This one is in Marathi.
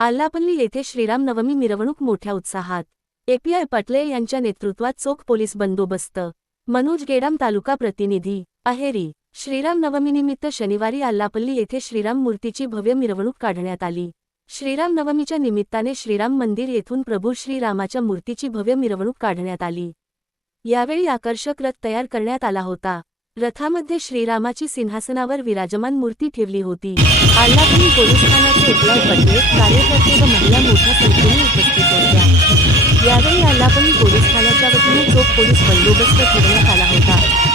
आल्लापल्ली येथे श्रीरामनवमी मिरवणूक मोठ्या उत्साहात। एपीआय पटले यांच्या नेतृत्वात चोख पोलीस बंदोबस्त। मनोज गेडाम तालुका प्रतिनिधी अहेरी। श्रीरामनवमीनिमित्त शनिवारी आल्लापल्ली येथे श्रीराम मूर्तीची भव्य मिरवणूक काढण्यात आली। श्रीरामनवमीच्या निमित्ताने श्रीराम मंदिर येथून प्रभू श्रीरामाच्या मूर्तीची भव्य मिरवणूक काढण्यात आली। यावेळी आकर्षक रथ तयार करण्यात आला होता। रथामध्ये श्रीरामाची सिंहासनावर विराजमान मूर्ती ठेवली होती। आल्लापल्ली पोलीस ठाण्याचे एपीआय पटले कार्यकर्ते व महिला मोठ्या संख्येने उपस्थित होत्या। यावेळी आल्लापल्ली पोलीस ठाण्याच्या वतीने चोख पोलीस बंदोबस्त ठेवण्यात आला होता।